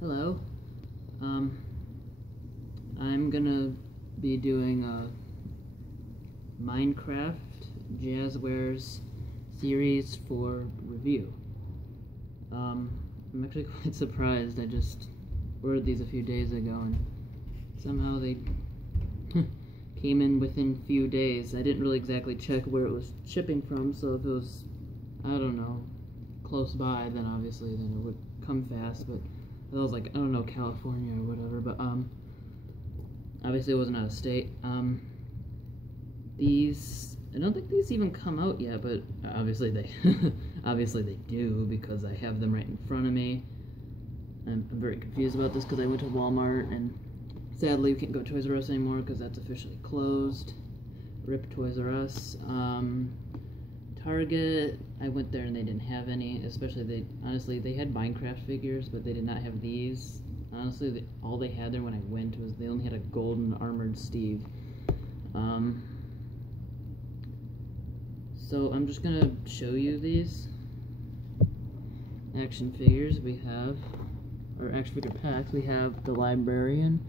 Hello. I'm gonna be doing a Minecraft Jazwares series for review. I'm actually quite surprised. I just ordered these a few days ago and somehow they came in within a few days. I didn't really exactly check where it was shipping from, so if it was, I don't know, close by, then obviously it would come fast, but it was like, I don't know, California or whatever, but obviously it wasn't out of state. These, I don't think these even come out yet, but obviously they obviously they do, because I have them right in front of me. I'm very confused about this because I went to Walmart and sadly we can't go to Toys R Us anymore because that's officially closed. RIP Toys R Us. Target, I went there and they didn't have any, especially honestly they had Minecraft figures, but they did not have these. Honestly, all they had there when I went was they only had a golden armored Steve. So I'm just gonna show you these action figures we have, or action figure packs. We have the Librarian.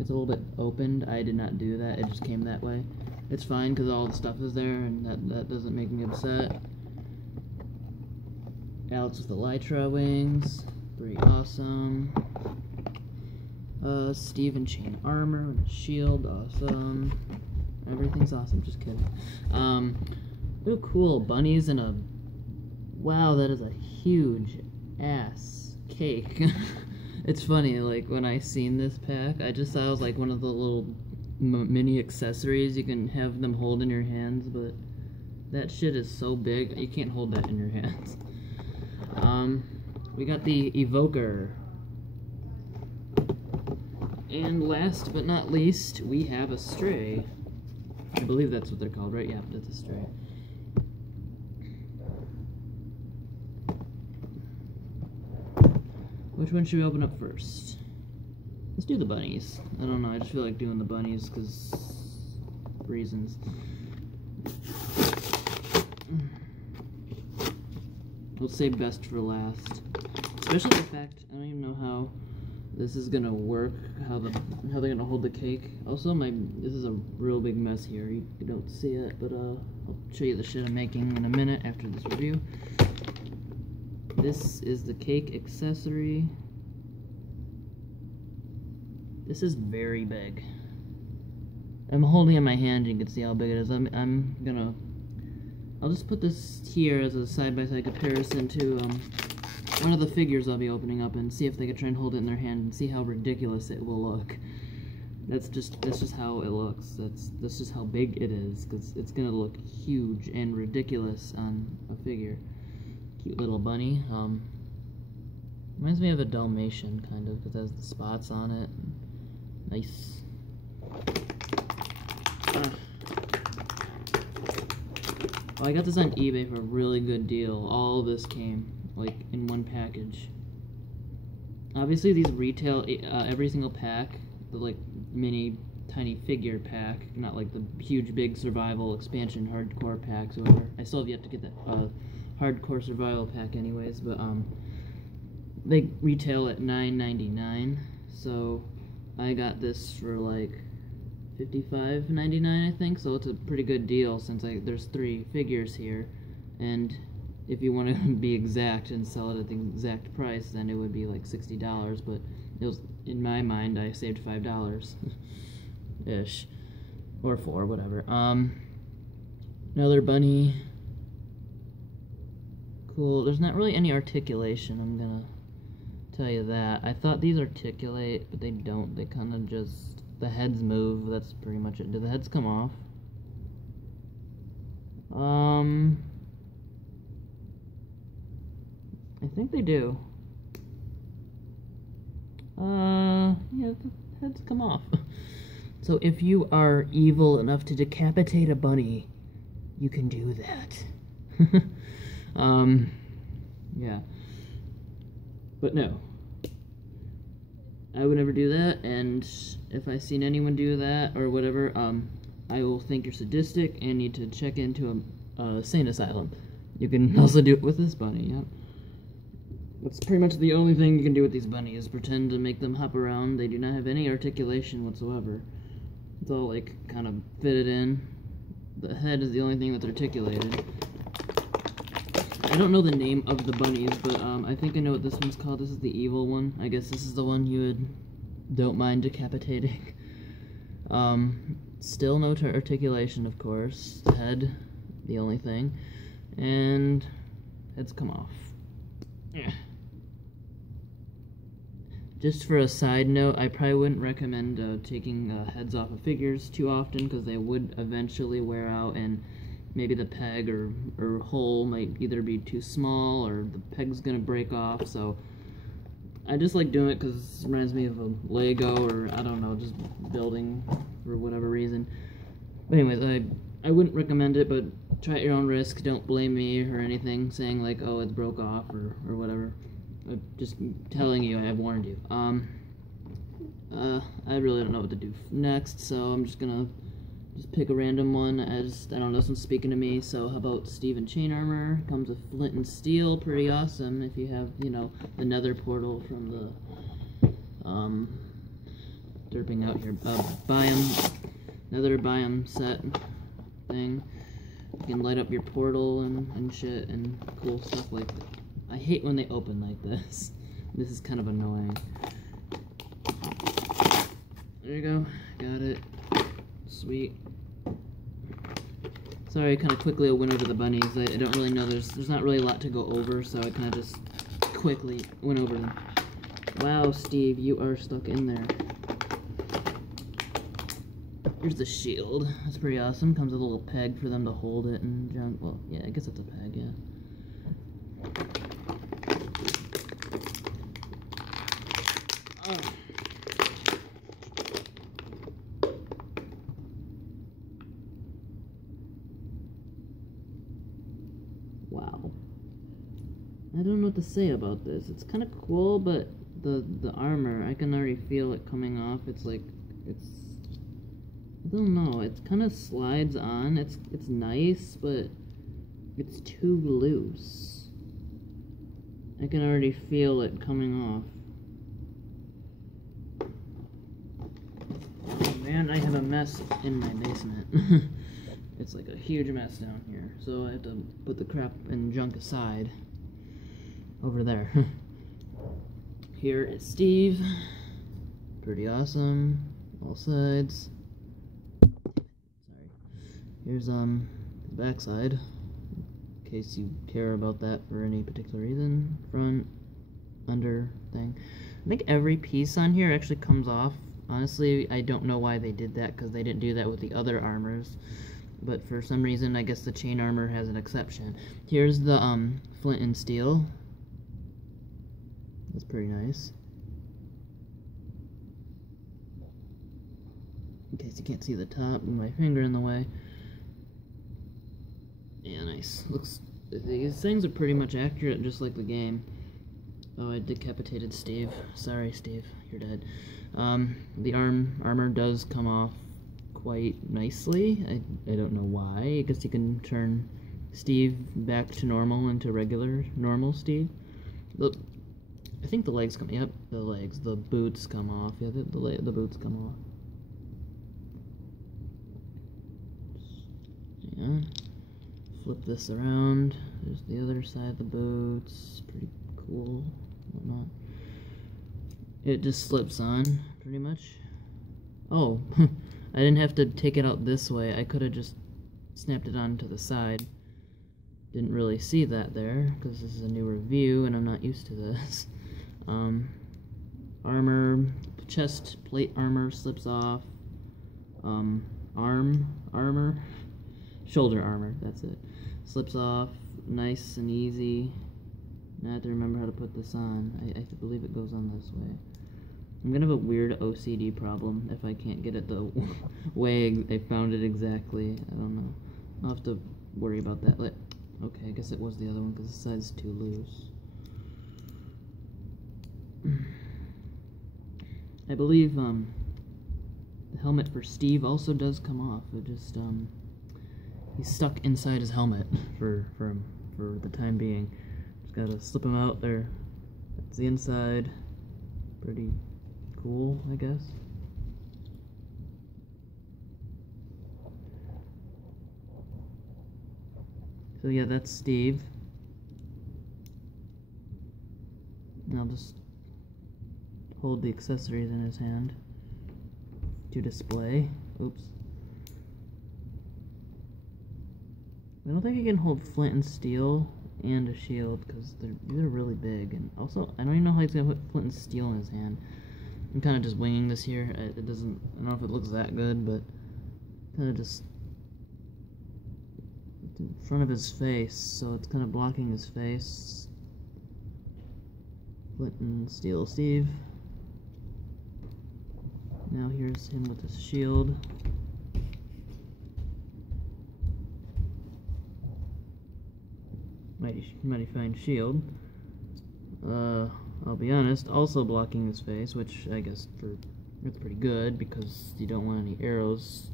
It's a little bit opened. I did not do that. It just came that way. It's fine because all the stuff is there, and that doesn't make me upset. Alex with the Lytra wings, pretty awesome. Steve in chain armor with a shield, awesome. Everything's awesome. Just kidding. Oh, cool. Bunnies and a. Wow, that is a huge ass cake. It's funny, like when I seen this pack, I just thought it was like one of the little mini accessories you can have them hold in your hands, but that shit is so big you can't hold that in your hands. We got the Evoker, and last but not least we have a Stray. I believe that's what they're called, right? Yeah, that's a Stray. Which one should we open up first? Let's do the bunnies. I don't know, I just feel like doing the bunnies because reasons. We'll save best for last. Especially the fact I don't even know how this is gonna work, how they're gonna hold the cake. Also, this is a real big mess here. You don't see it, but I'll show you the shit I'm making in a minute after this review. This is the cake accessory. This is very big. I'm holding it in my hand, you can see how big it is. I'll just put this here as a side-by-side comparison to one of the figures I'll be opening up and see if they could try and hold it in their hand and see how ridiculous it will look. That's just how it looks. That's just how big it is, because it's gonna look huge and ridiculous on a figure. Cute little bunny. Reminds me of a Dalmatian, kind of, because it has the spots on it. Nice. Oh, I got this on eBay for a really good deal. All of this came, like, in one package. Obviously, these retail, every single pack, the, like, mini, tiny figure pack, not like the huge, big survival expansion hardcore packs or whatever. I still have yet to get that, hardcore survival pack anyways, but they retail at $9.99, so I got this for like $55.99 I think, so it's a pretty good deal since there's 3 figures here, and if you want to be exact and sell it at the exact price, then it would be like $60, but it was, in my mind, I saved $5 ish, or $4, whatever. Another bunny. Cool. There's not really any articulation, I'm gonna tell you that. I thought these articulate, but they don't. They kind of just, the heads move, that's pretty much it. Do the heads come off? I think they do. Yeah, the heads come off. So if you are evil enough to decapitate a bunny, you can do that. Yeah. But no. I would never do that, and if I seen anyone do that, or whatever, I will think you're sadistic and need to check into a sane asylum. You can also do it with this bunny, yep. That's pretty much the only thing you can do with these bunnies, pretend to make them hop around. They do not have any articulation whatsoever. It's all like kind of fitted in. The head is the only thing that's articulated. I don't know the name of the bunnies, but I think I know what this one's called. This is the evil one. I guess this is the one you don't mind decapitating. Still no articulation, of course. Head, the only thing. And heads come off. Yeah. Just for a side note, I probably wouldn't recommend taking heads off of figures too often, because they would eventually wear out, and maybe the peg or hole might either be too small or the peg's gonna break off. So I just like doing it because it reminds me of a Lego, or I don't know, just building for whatever reason. But anyways, I wouldn't recommend it, but try at your own risk. Don't blame me or anything, saying like, oh, it broke off or whatever. I'm just telling you, I have warned you. I really don't know what to do next, so I'm just gonna pick a random one. I don't know, this one's speaking to me. So how about Steve in chain armor? Comes with flint and steel, pretty awesome if you have, you know, the nether portal from the derping out here biome, nether biome set thing. You can light up your portal and shit and cool stuff like that. I hate when they open like this. This is kind of annoying. There you go. Got it. Sweet. Sorry, I kind of quickly went over the bunnies. I don't really know. There's not really a lot to go over, so I kind of just quickly went over them. Wow, Steve, you are stuck in there. Here's the shield. That's pretty awesome. Comes with a little peg for them to hold it and jump. Well, yeah, I guess it's a peg, yeah. Oh. Wow. I don't know what to say about this. It's kind of cool, but the armor, I can already feel it coming off. It's like, I don't know, it kind of slides on. It's nice, but it's too loose. I can already feel it coming off. Oh man, I have a mess in my basement. It's like a huge mess down here, so I have to put the crap and junk aside over there. Here is Steve. Pretty awesome. All sides. Sorry. Here's the backside, in case you care about that for any particular reason. Front, under thing. I think every piece on here actually comes off. Honestly, I don't know why they did that, because they didn't do that with the other armors. But for some reason, I guess the chain armor has an exception. Here's the flint and steel. That's pretty nice. In case you can't see the top with my finger in the way. Yeah, nice. Looks. These things are pretty much accurate, just like the game. Oh, I decapitated Steve. Sorry, Steve. You're dead. The armor does come off quite nicely. I don't know why. I guess you can turn Steve back to normal into regular, normal Steve. I think the legs come, yep, the legs, the boots come off. Yeah, the boots come off. Yeah. Flip this around. There's the other side of the boots. Pretty cool. Whatnot. It just slips on, pretty much. Oh, I didn't have to take it out this way. I could have just snapped it on to the side. Didn't really see that there, because this is a new review and I'm not used to this. Armor, chest plate armor slips off. Armor, shoulder armor, that's it. Slips off, nice and easy. Now I have to remember how to put this on. I believe it goes on this way. I'm gonna have a weird OCD problem if I can't get it the way I found it exactly. I don't know. I'll have to worry about that. Okay, I guess it was the other one because the side's too loose. I believe the helmet for Steve also does come off. It just he's stuck inside his helmet for the time being. Just gotta slip him out there. It's the inside. Pretty cool, I guess. So yeah, that's Steve. And I'll just hold the accessories in his hand to display. Oops. I don't think he can hold flint and steel and a shield because they're really big. And also, I don't even know how he's gonna put flint and steel in his hand. I'm kind of just winging this here. It doesn't. I don't know if it looks that good, but kind of just in front of his face, so it's kind of blocking his face. Flint and steel Steve. Now here's him with his shield. Mighty fine shield. I'll be honest, also blocking his face, which I guess it's pretty good because you don't want any arrows,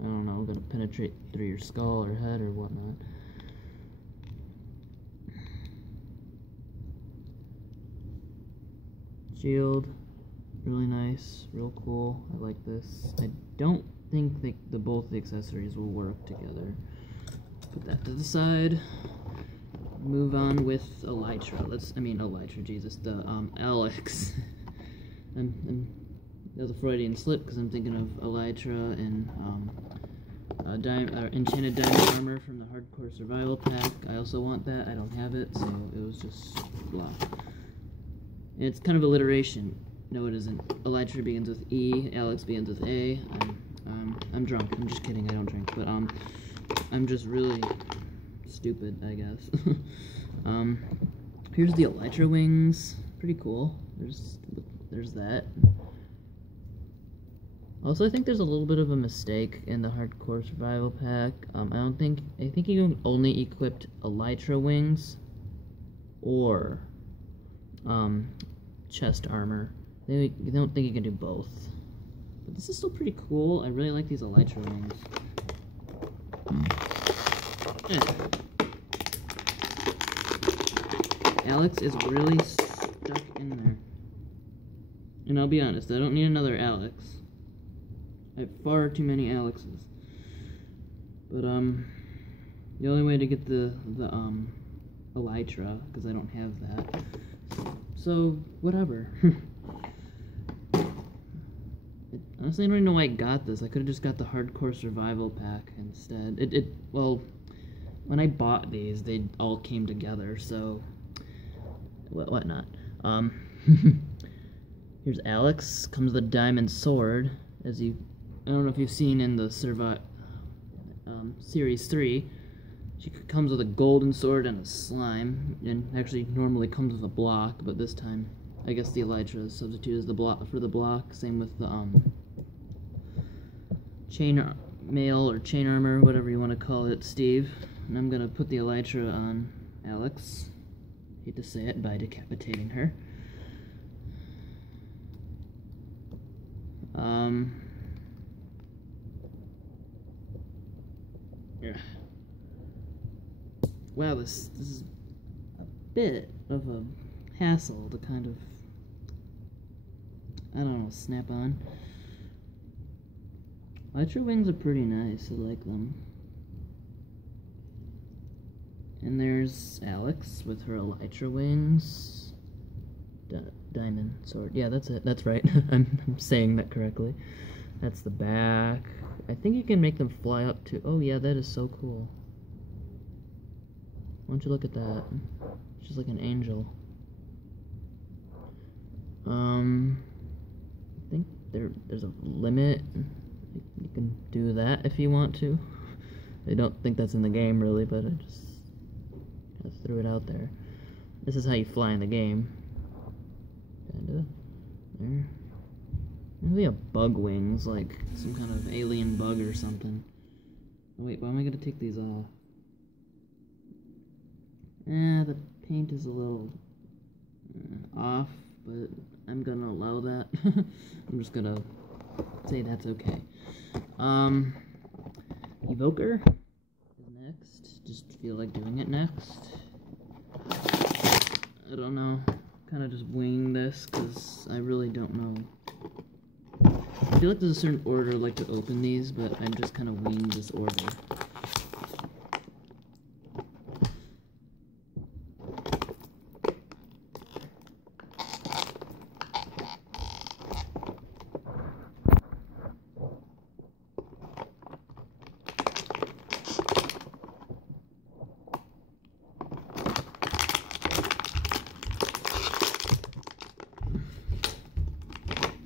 I don't know, gonna penetrate through your skull or head or whatnot. Shield, really nice, real cool. I like this. I don't think both the accessories will work together. Put that to the side. Move on with Elytra. Elytra, Jesus, the Alex. That was a Freudian slip because I'm thinking of Elytra and Enchanted Diamond Armor from the Hardcore Survival Pack. I also want that. I don't have it, so it was just blah. And it's kind of alliteration. No, it isn't. Elytra begins with E, Alex begins with A. I'm drunk. I'm just kidding. I don't drink, but I'm just really stupid, I guess. Here's the Elytra wings. Pretty cool. There's that. Also, I think there's a little bit of a mistake in the Hardcore Survival Pack. I think you can only equip Elytra wings or chest armor. I don't think you can do both. But this is still pretty cool. I really like these Elytra wings. Alex is really stuck in there. And I'll be honest, I don't need another Alex. I have far too many Alexes. But the only way to get the Elytra, because I don't have that. So whatever. Honestly, I don't even know why I got this. I could have just got the Hardcore Survival Pack instead. Well, when I bought these, they all came together, so whatnot. Here's Alex. Comes the diamond sword. I don't know if you've seen in the Series 3. She comes with a golden sword and a slime, and actually normally comes with a block, but this time, I guess the Elytra substitute is the block for the block. Same with the chain mail or chain armor, whatever you want to call it, Steve. And I'm gonna put the Elytra on Alex. Hate to say it, by decapitating her. Yeah. Wow, this is a bit of a hassle to kind of, I don't know, snap on. Elytra wings are pretty nice, I like them. And there's Alex with her Elytra wings. Diamond sword. Yeah, that's it. That's right. I'm saying that correctly. That's the back. I think you can make them fly up to... Oh yeah, that is so cool. Why don't you look at that? She's like an angel. I think there's a limit. You can do that if you want to. I don't think that's in the game really, but I just threw it out there. This is how you fly in the game. Kinda. There. Maybe a bug wings, like some kind of alien bug or something. Oh, wait, why am I gonna take these off? The paint is a little off, but I'm gonna allow that. I'm just gonna say that's okay. Evoker is next. Just feel like doing it next. I don't know. kind of just wing this because I really don't know. I feel like there's a certain order I like to open these, but I'm just kind of winging this order.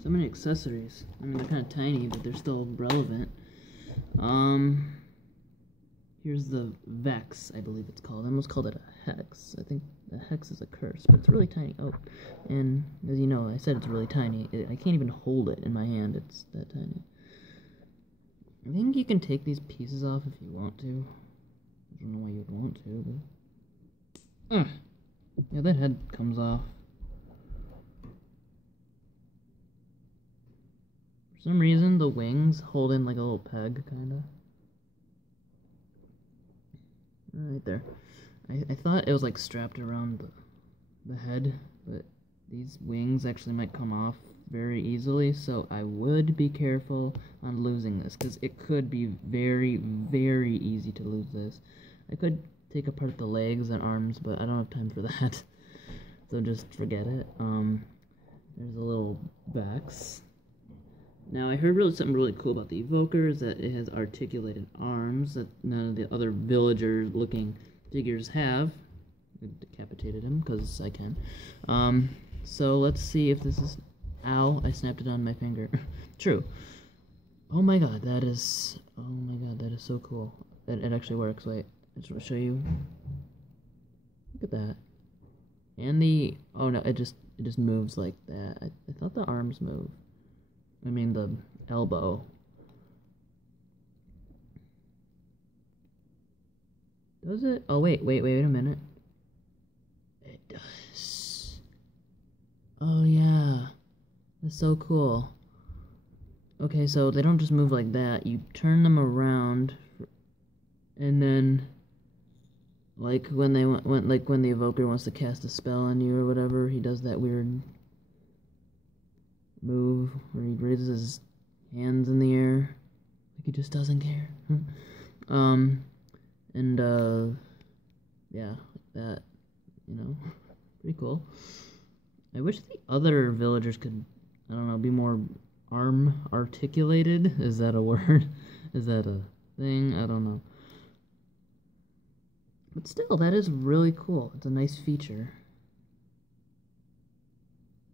So many accessories. I mean, they're kind of tiny, but they're still relevant. Here's the Vex, I believe it's called. I almost called it a Hex. I think a Hex is a curse, but it's really tiny. Oh, and as you know, I said it's really tiny. I can't even hold it in my hand. It's that tiny. I think you can take these pieces off if you want to. I don't know why you'd want to, but... yeah, that head comes off. For some reason, the wings hold in like a little peg, kinda. Right there. I thought it was like strapped around the head, but these wings actually might come off very easily, so I would be careful on losing this, because it could be very, very easy to lose this. I could take apart the legs and arms, but I don't have time for that, so just forget it. There's a little Vex. Now, I heard something really cool about the Evoker is that it has articulated arms that none of the other villager-looking figures have. I decapitated him, because I can. So let's see if this is... Ow, I snapped it on my finger. True. Oh my god, that is... Oh my god, that is so cool. It actually works. Wait, I just want to show you. Look at that. And the... Oh no, it just moves like that. I thought the arms move. I mean, the elbow. Does it? Oh, wait a minute. It does. Oh, yeah. That's so cool. Okay, so they don't just move like that. You turn them around, and then, like, when the Evoker wants to cast a spell on you or whatever, he does that weird move where he raises his hands in the air like he just doesn't care. Yeah, like that, you know, pretty cool. I wish the other villagers could, I don't know, be more arm articulated. Is that a word? Is that a thing? I don't know. But still, that is really cool. It's a nice feature.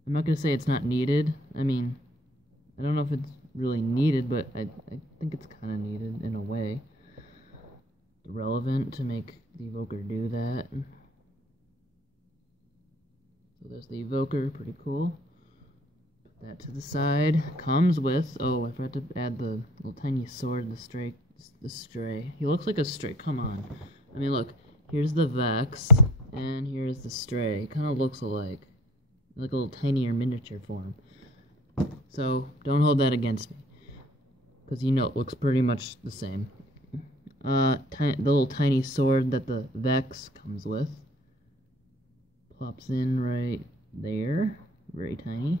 I'm not going to say it's not needed. I mean, I don't know if it's really needed, but I think it's kind of needed in a way. Relevant to make the Evoker do that. So there's the Evoker, pretty cool. Put that to the side. Comes with, oh, I forgot to add the little tiny sword, the stray. He looks like a stray, come on. I mean, look, here's the Vex, and here's the stray. It kind of looks alike. Like a little tinier miniature form. So, don't hold that against me. Because you know it looks pretty much the same. The little tiny sword that the Vex comes with. Plops in right there. Very tiny.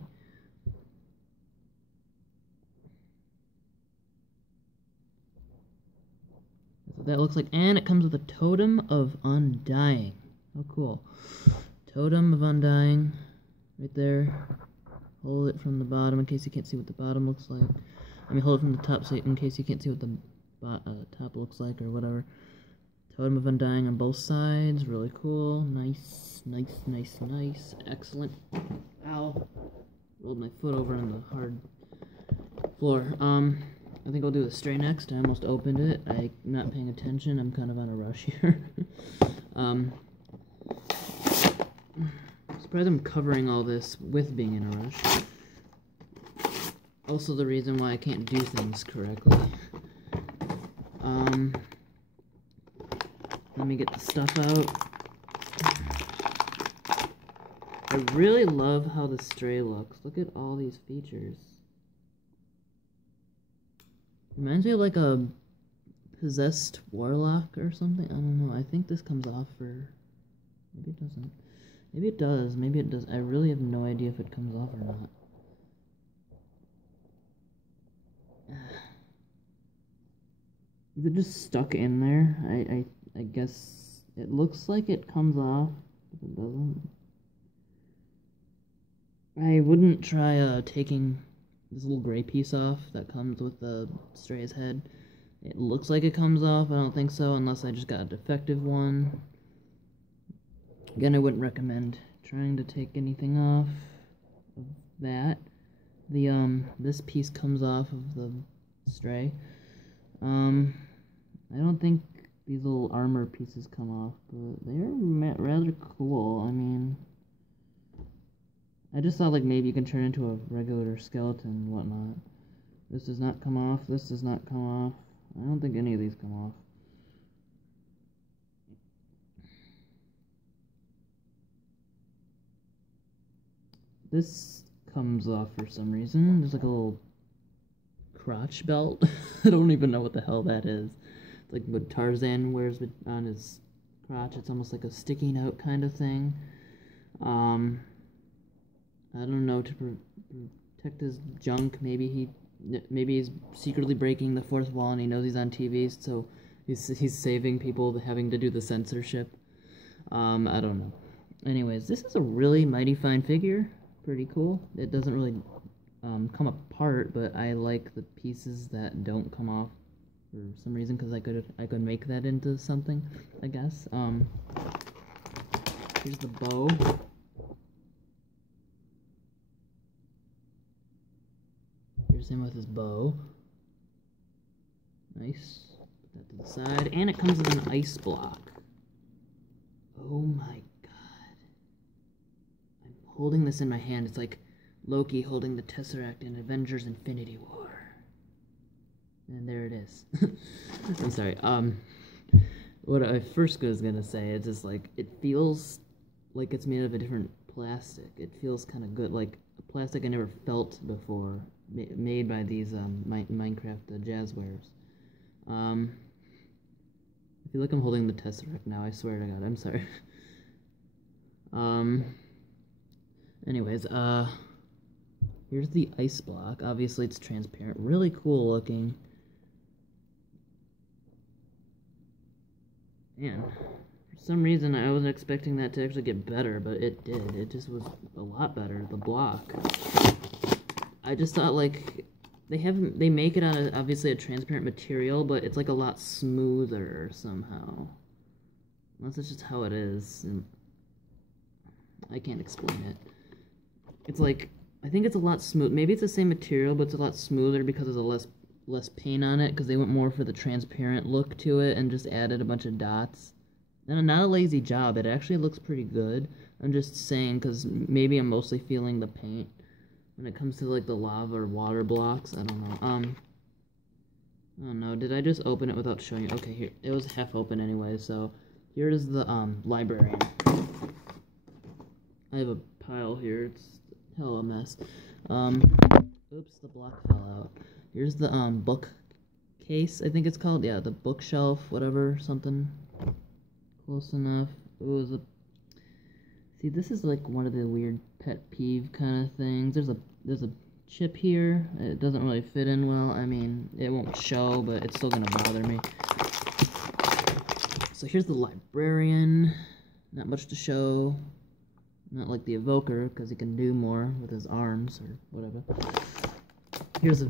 That's what that looks like. And it comes with a Totem of Undying. Oh, cool. Totem of Undying. Right there. Hold it from the bottom in case you can't see what the bottom looks like. I mean, hold it from the top so in case you can't see what the top looks like or whatever. Totem of Undying on both sides. Really cool. Nice, nice, nice, nice. Excellent. Ow. Rolled my foot over on the hard floor. I think I'll do the stray next. I almost opened it. I'm not paying attention. I'm kind of on a rush here. Surprised I'm covering all this with being in a rush. Also the reason why I can't do things correctly. Let me get the stuff out. I really love how the stray looks. Look at all these features. Reminds me of like a possessed warlock or something. I don't know. I think this comes off for... Maybe it doesn't. Maybe it does. Maybe it does. I really have no idea if it comes off or not. Is it just stuck in there? I guess it looks like it comes off, but it doesn't. I wouldn't try taking this little gray piece off that comes with the stray's head. It looks like it comes off. I don't think so, unless I just got a defective one. Again, I wouldn't recommend trying to take anything off of that. This piece comes off of the stray. I don't think these little armor pieces come off, but they're rather cool. I mean, I just thought like maybe you can turn into a regular skeleton and whatnot. This does not come off. This does not come off. I don't think any of these come off. This comes off for some reason. There's like a little crotch belt. I don't even know what the hell that is. It's like what Tarzan wears on his crotch. It's almost like a sticking out kind of thing. I don't know, to protect his junk. Maybe he's secretly breaking the fourth wall and he knows he's on TV, so he's saving people having to do the censorship. I don't know. Anyways, this is a really mighty fine figure. Pretty cool. It doesn't really come apart, but I like the pieces that don't come off for some reason, because I could make that into something, I guess. Here's the bow. Here's him with his bow. Nice. Put that to the side, and it comes with an ice block. Oh my god. I'm holding this in my hand. It's like Loki holding the Tesseract in Avengers Infinity War. And there it is. I'm sorry. What I first was gonna say, it's just like, it feels like it's made of a different plastic. It feels kind of good, like a plastic I never felt before, made by these Minecraft Jazwares. I feel like I'm holding the Tesseract now, I swear to God, I'm sorry. Anyways, here's the ice block. Obviously it's transparent, really cool looking. Man, for some reason I wasn't expecting that to actually get better, but it did. It just was a lot better, the block. I just thought, like, they make it out of obviously a transparent material, but it's like a lot smoother somehow. Unless it's just how it is. And I can't explain it. It's like, I think it's a lot smooth. Maybe it's the same material, but it's a lot smoother because there's a less paint on it, because they went more for the transparent look to it and just added a bunch of dots. And not a lazy job. It actually looks pretty good. I'm just saying, because maybe I'm mostly feeling the paint when it comes to like the lava or water blocks. I don't know. I don't know. Did I just open it without showing you? Okay, here. It was half open anyway, so here is the librarian. I have a pile here. It's hell of a mess. Oops, the block fell out. Here's the book case, I think it's called. Yeah, the bookshelf, whatever, something close enough. It was a. See, this is like one of the weird pet peeve kind of things. There's a chip here. It doesn't really fit in well. I mean, it won't show, but it's still gonna bother me. So here's the librarian. Not much to show. Not like the evoker, because he can do more with his arms or whatever. Here's a.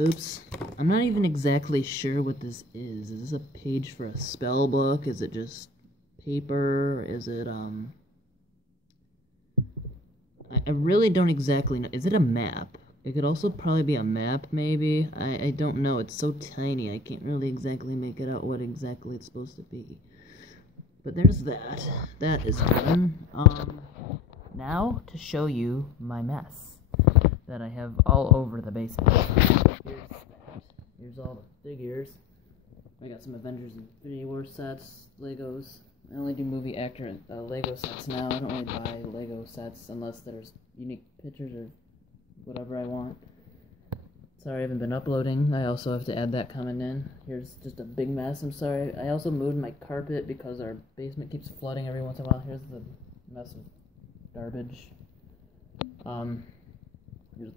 Oops. I'm not even exactly sure what this is. Is this a page for a spell book? Is it just paper? Is it, I really don't exactly know. Is it a map? It could also probably be a map, maybe. I don't know. It's so tiny, I can't really exactly make it out what exactly it's supposed to be. But there's that. That is done. Now, to show you my mess that I have all over the basement. Here's all the figures. I got some Avengers Infinity War sets, Legos. I only do movie actor Lego sets now. I don't really buy Lego sets unless there's unique pictures or whatever I want. Sorry, I haven't been uploading. I also have to add that comment in. Here's just a big mess. I'm sorry. I also moved my carpet because our basement keeps flooding every once in a while. Here's the mess of garbage. Here's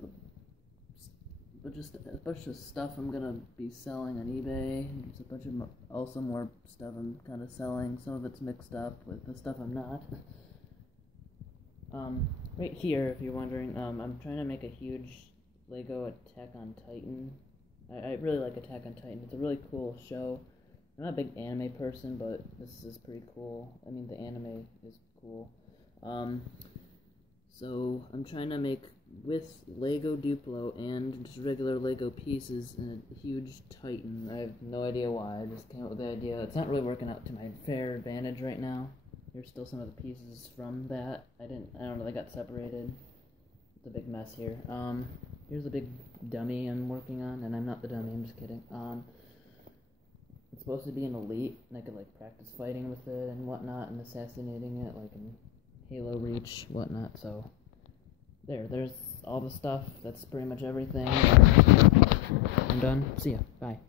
a bunch of stuff I'm gonna be selling on eBay. There's a bunch of also more stuff I'm kind of selling. Some of it's mixed up with the stuff I'm not. Right here, if you're wondering, I'm trying to make a huge Lego Attack on Titan. I really like Attack on Titan. It's a really cool show. I'm not a big anime person, but this is pretty cool. I mean, the anime is cool. So I'm trying to make, with Lego Duplo and just regular Lego pieces, a huge Titan. I have no idea why. I just came up with the idea. It's not really working out to my fair advantage right now. Here's still some of the pieces from that. I don't know, they got separated. It's a big mess here. Here's a big dummy I'm working on, and I'm not the dummy, I'm just kidding. It's supposed to be an elite, and I could, like, practice fighting with it and whatnot, and assassinating it, like in Halo Reach, whatnot, so there's all the stuff. That's pretty much everything. I'm done. See ya. Bye.